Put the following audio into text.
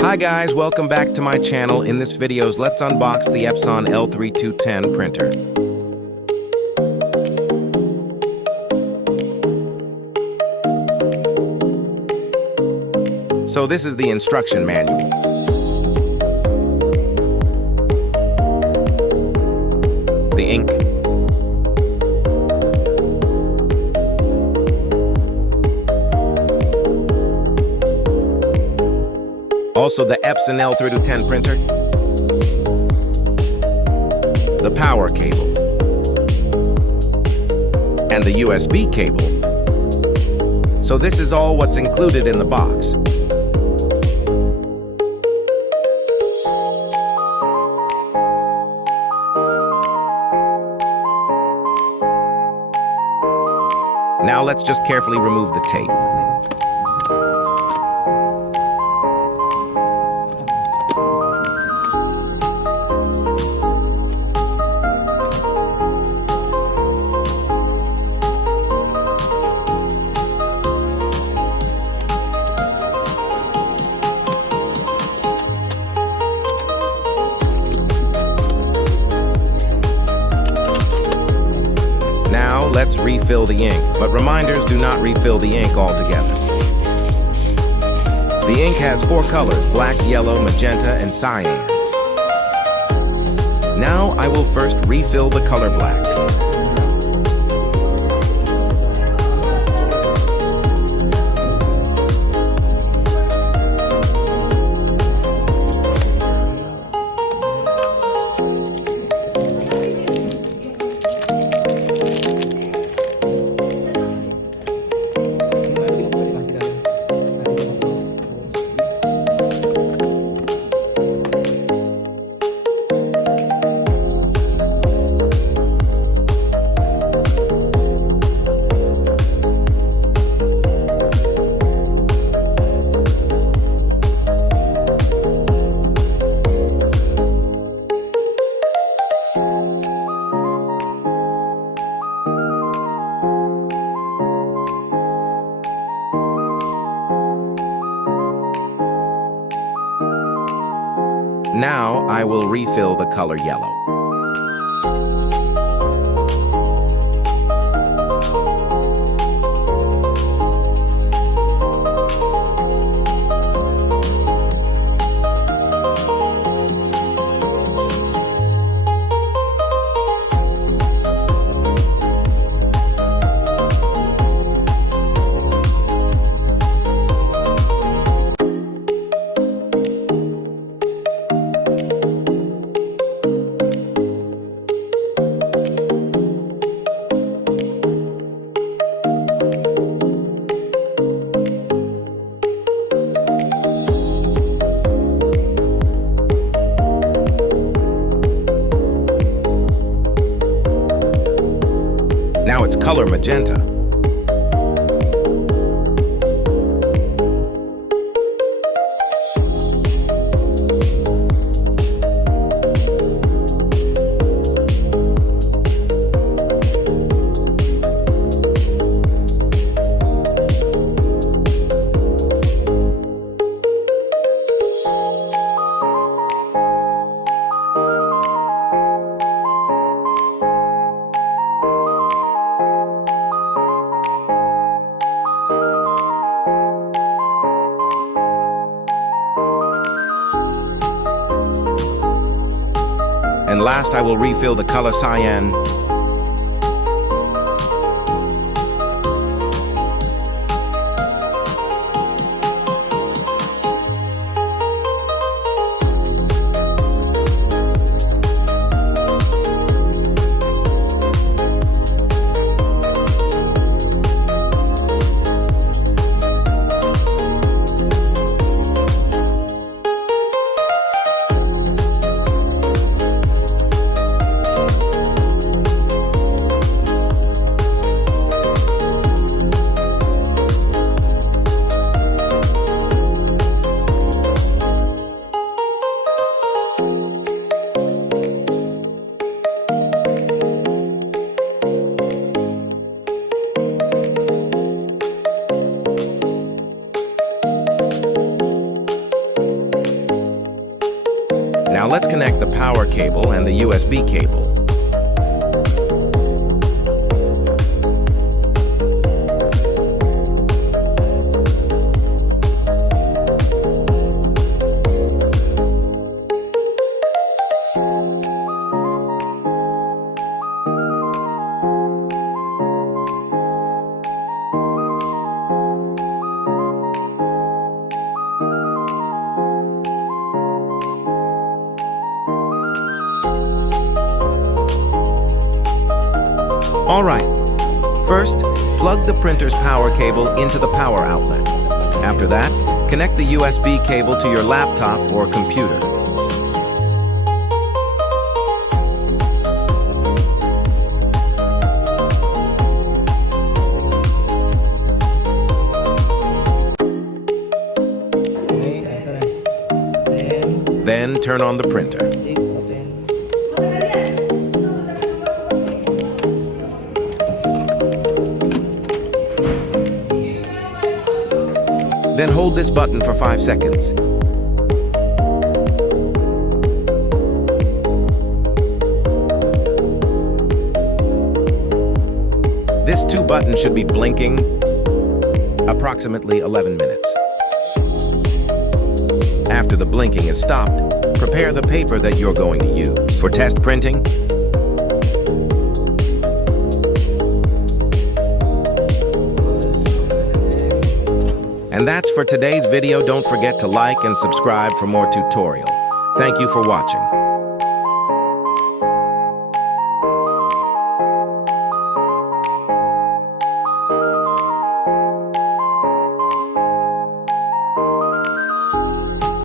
Hi guys, welcome back to my channel. In this video, let's unbox the Epson L3210 printer. So this is the instruction manual. The ink. Also the Epson L3210 printer. The power cable. And the USB cable. So this is all what's included in the box. Now let's just carefully remove the tape. Now let's refill the ink, but reminders, do not refill the ink altogether. The ink has 4 colors: black, yellow, magenta, and cyan. Now I will first refill the color black. Now I will refill the color yellow. Now it's color magenta. And last, I will refill the color cyan. Now let's connect the power cable and the USB cable. All right. First, plug the printer's power cable into the power outlet. After that, connect the USB cable to your laptop or computer. Then turn on the printer. Then hold this button for 5 seconds. This 2 button should be blinking approximately 11 minutes. After the blinking is stopped, prepare the paper that you're going to use for test printing. And that's for today's video. Don't forget to like and subscribe for more tutorial. Thank you for watching.